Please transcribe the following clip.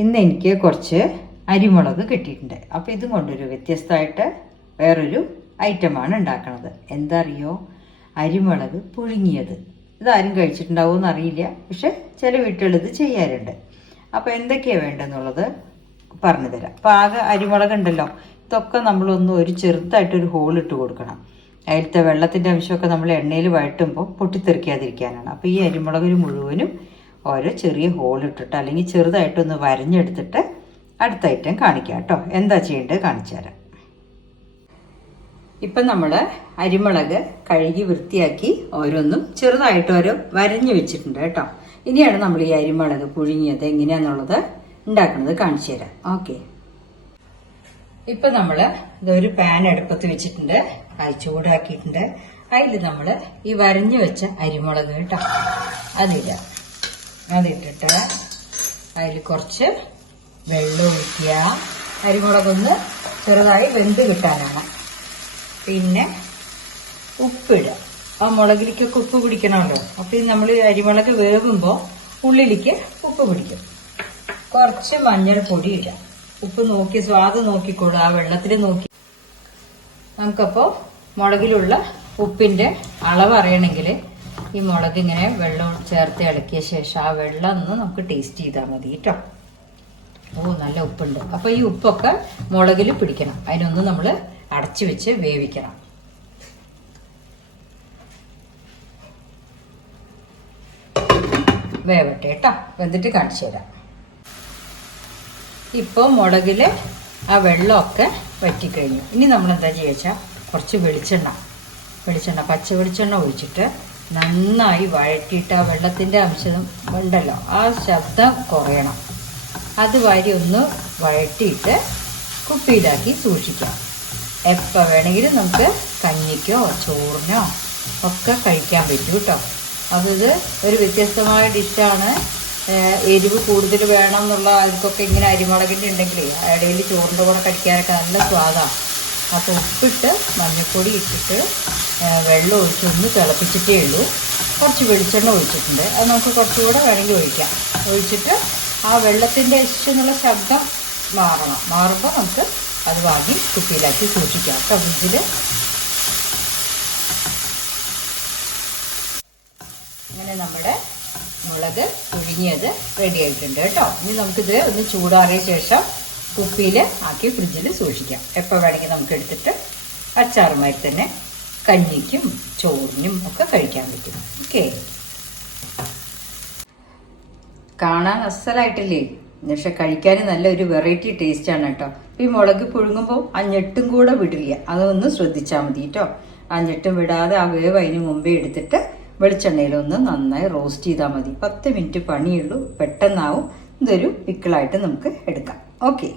ഇന്ന് എനിക്ക് കുറച്ച് അരിമുളക് കിട്ടിയിട്ടുണ്ട്. അപ്പോൾ ഇതും കൊണ്ടൊരു വ്യത്യസ്തമായിട്ട് വേറൊരു ഐറ്റമാണ് ഉണ്ടാക്കുന്നത്. എന്താ അറിയോ? അരിമുളക് പുഴുങ്ങിയത്. ഇതാരും കഴിച്ചിട്ടുണ്ടാവുമെന്ന് അറിയില്ല, പക്ഷെ ചില വീട്ടുകളിൽ ഇത് ചെയ്യാറുണ്ട്. അപ്പോൾ എന്തൊക്കെയാണ് വേണ്ടതെന്നുള്ളത് പറഞ്ഞു തരാം. അപ്പോൾ ആകെ അരിമുളക് ഉണ്ടല്ലോ, ഇതൊക്കെ നമ്മളൊന്ന് ഒരു ചെറുതായിട്ടൊരു ഹോളിട്ട് കൊടുക്കണം. അതിലത്തെ വെള്ളത്തിൻ്റെ അംശമൊക്കെ നമ്മൾ എണ്ണയിൽ വഴറ്റുമ്പോൾ പൊട്ടിത്തെറിക്കാതിരിക്കാനാണ്. അപ്പോൾ ഈ അരിമുളകിന് മുഴുവനും ഓരോ ചെറിയ ഹോളിട്ടിട്ട് അല്ലെങ്കിൽ ചെറുതായിട്ടൊന്ന് വരഞ്ഞെടുത്തിട്ട് അടുത്ത ഐറ്റം കാണിക്കാം കേട്ടോ. എന്താ ചെയ്യേണ്ടത് കാണിച്ചു തരാം. ഇപ്പം നമ്മൾ അരിമുളക് കഴുകി വൃത്തിയാക്കി ഓരോന്നും ചെറുതായിട്ട് ഓരോ വരഞ്ഞു വെച്ചിട്ടുണ്ട് കേട്ടോ. ഇനിയാണ് നമ്മൾ ഈ അരിമുളക് പുഴുങ്ങിയത് എങ്ങനെയാണെന്നുള്ളത് ഉണ്ടാക്കുന്നത് കാണിച്ചു തരാം. ഓക്കെ, ഇപ്പം നമ്മൾ ഇതൊരു പാൻ അടുപ്പത്ത് വെച്ചിട്ടുണ്ട്. അത് ചൂടാക്കിയിട്ടുണ്ട്. അതിൽ നമ്മൾ ഈ വരഞ്ഞു വെച്ച അരിമുളക് കേട്ടോ അതിട്ടിട്ട് അതിൽ കുറച്ച് വെള്ളം ഒഴിക്കുക. അരിമുളകൊന്ന് ചെറുതായി വെന്ത് കിട്ടാനാണ്. പിന്നെ ഉപ്പിടുക. ആ മുളകിലേക്കൊക്കെ ഉപ്പ് പിടിക്കണമല്ലോ. അപ്പം നമ്മൾ അരിമുളക് വേവുമ്പോൾ ഉള്ളിലേക്ക് ഉപ്പ് പിടിക്കും. കുറച്ച് മഞ്ഞൾപ്പൊടി ഇടുക. ഉപ്പ് നോക്കി സ്വാദ് നോക്കിക്കോളൂ, ആ വെള്ളത്തിൽ നോക്കി. നമുക്കപ്പോൾ മുളകിലുള്ള ഉപ്പിൻ്റെ അളവ് അറിയണമെങ്കിൽ ഈ മുളക് ഇങ്ങനെ വെള്ളം ചേർത്ത് ഇളക്കിയ ശേഷം ആ വെള്ളം ഒന്ന് നമുക്ക് ടേസ്റ്റ് ചെയ്താൽ മതി കേട്ടോ. നല്ല ഉപ്പുണ്ട്. അപ്പോൾ ഈ ഉപ്പൊക്കെ മുളകിൽ പിടിക്കണം. അതിനൊന്ന് നമ്മൾ അടച്ചു വെച്ച് വേവിക്കണം. വേവട്ടെ കേട്ടോ, വെന്തിട്ട് കാണിച്ചു തരാം. ഇപ്പോൾ മുളകിൽ ആ വെള്ളമൊക്കെ വറ്റിക്കഴിഞ്ഞു. ഇനി നമ്മൾ എന്താ ചെയ്യുക വെച്ചാൽ കുറച്ച് വെളിച്ചെണ്ണ പച്ച വെളിച്ചെണ്ണ ഒഴിച്ചിട്ട് നന്നായി വഴറ്റിയിട്ട് ആ വെള്ളത്തിൻ്റെ അംശം ഉണ്ടല്ലോ, ആ ശബ്ദം കുറയണം. അത് വാരി ഒന്ന് വഴറ്റിയിട്ട് കുപ്പിയിലാക്കി സൂക്ഷിക്കാം. എപ്പോൾ വേണമെങ്കിലും നമുക്ക് കഞ്ഞിക്കോ ചോറിനോ ഒക്കെ കഴിക്കാൻ പറ്റും കേട്ടോ. അത് ഒരു വ്യത്യസ്തമായ ഡിഷാണ്. എരിവ് കൂടുതൽ വേണം എന്നുള്ള അവർക്കൊക്കെ ഇങ്ങനെ അരിമുളകിൻ്റെ ഉണ്ടെങ്കിൽ ഇടയിൽ ചോറിൻ്റെ കൂടെ കഴിക്കാനൊക്കെ നല്ല സ്വാദാണ്. അപ്പോൾ ഉപ്പിട്ട് മഞ്ഞൾപ്പൊടി ഇട്ടിട്ട് വെള്ളം ഒഴിച്ചൊന്ന് തിളപ്പിച്ചിട്ടേ ഉള്ളൂ. കുറച്ച് വെളിച്ചെണ്ണ ഒഴിച്ചിട്ടുണ്ട്. അത് നമുക്ക് കുറച്ചുകൂടെ വേണമെങ്കിൽ ഒഴിക്കാം. ഒഴിച്ചിട്ട് ആ വെള്ളത്തിൻ്റെ എന്നുള്ള ശബ്ദം മാറുമ്പോൾ നമുക്ക് അത് വാങ്ങി കുപ്പിയിലാക്കി സൂക്ഷിക്കാം കേട്ടോ ഫ്രിഡ്ജിൽ. അങ്ങനെ നമ്മുടെ മുളക് പുഴുങ്ങിയത് റെഡി ആയിട്ടുണ്ട് കേട്ടോ. ഇനി നമുക്കിത് ഒന്ന് ചൂടാറിയ ശേഷം കുപ്പിയിൽ ആക്കി ഫ്രിഡ്ജിൽ സൂക്ഷിക്കാം. എപ്പോൾ വേണമെങ്കിൽ നമുക്ക് എടുത്തിട്ട് അച്ചാറുമായി തന്നെ കഞ്ഞിക്കും ചോറിനും ഒക്കെ കഴിക്കാൻ പറ്റും. ഓക്കെ, കാണാൻ അസലായിട്ടില്ലേ, പക്ഷെ കഴിക്കാൻ നല്ലൊരു വെറൈറ്റി ടേസ്റ്റാണ് കേട്ടോ. ഈ മുളക് പുഴുങ്ങുമ്പോൾ ആ ഞെട്ടും കൂടെ വിടില്ല, അതൊന്ന് ശ്രദ്ധിച്ചാൽ മതി കേട്ടോ. ആ ഞെട്ടും വിടാതെ ആ വേവ് അതിന് മുമ്പേ എടുത്തിട്ട് വെളിച്ചെണ്ണയിലൊന്ന് നന്നായി റോസ്റ്റ് ചെയ്താൽ മതി. 10 മിനിറ്റ് പണിയുള്ളൂ, പെട്ടെന്നാവും. ഇതൊരു പിക്കിളായിട്ട് നമുക്ക് എടുക്കാം. ഓക്കെ.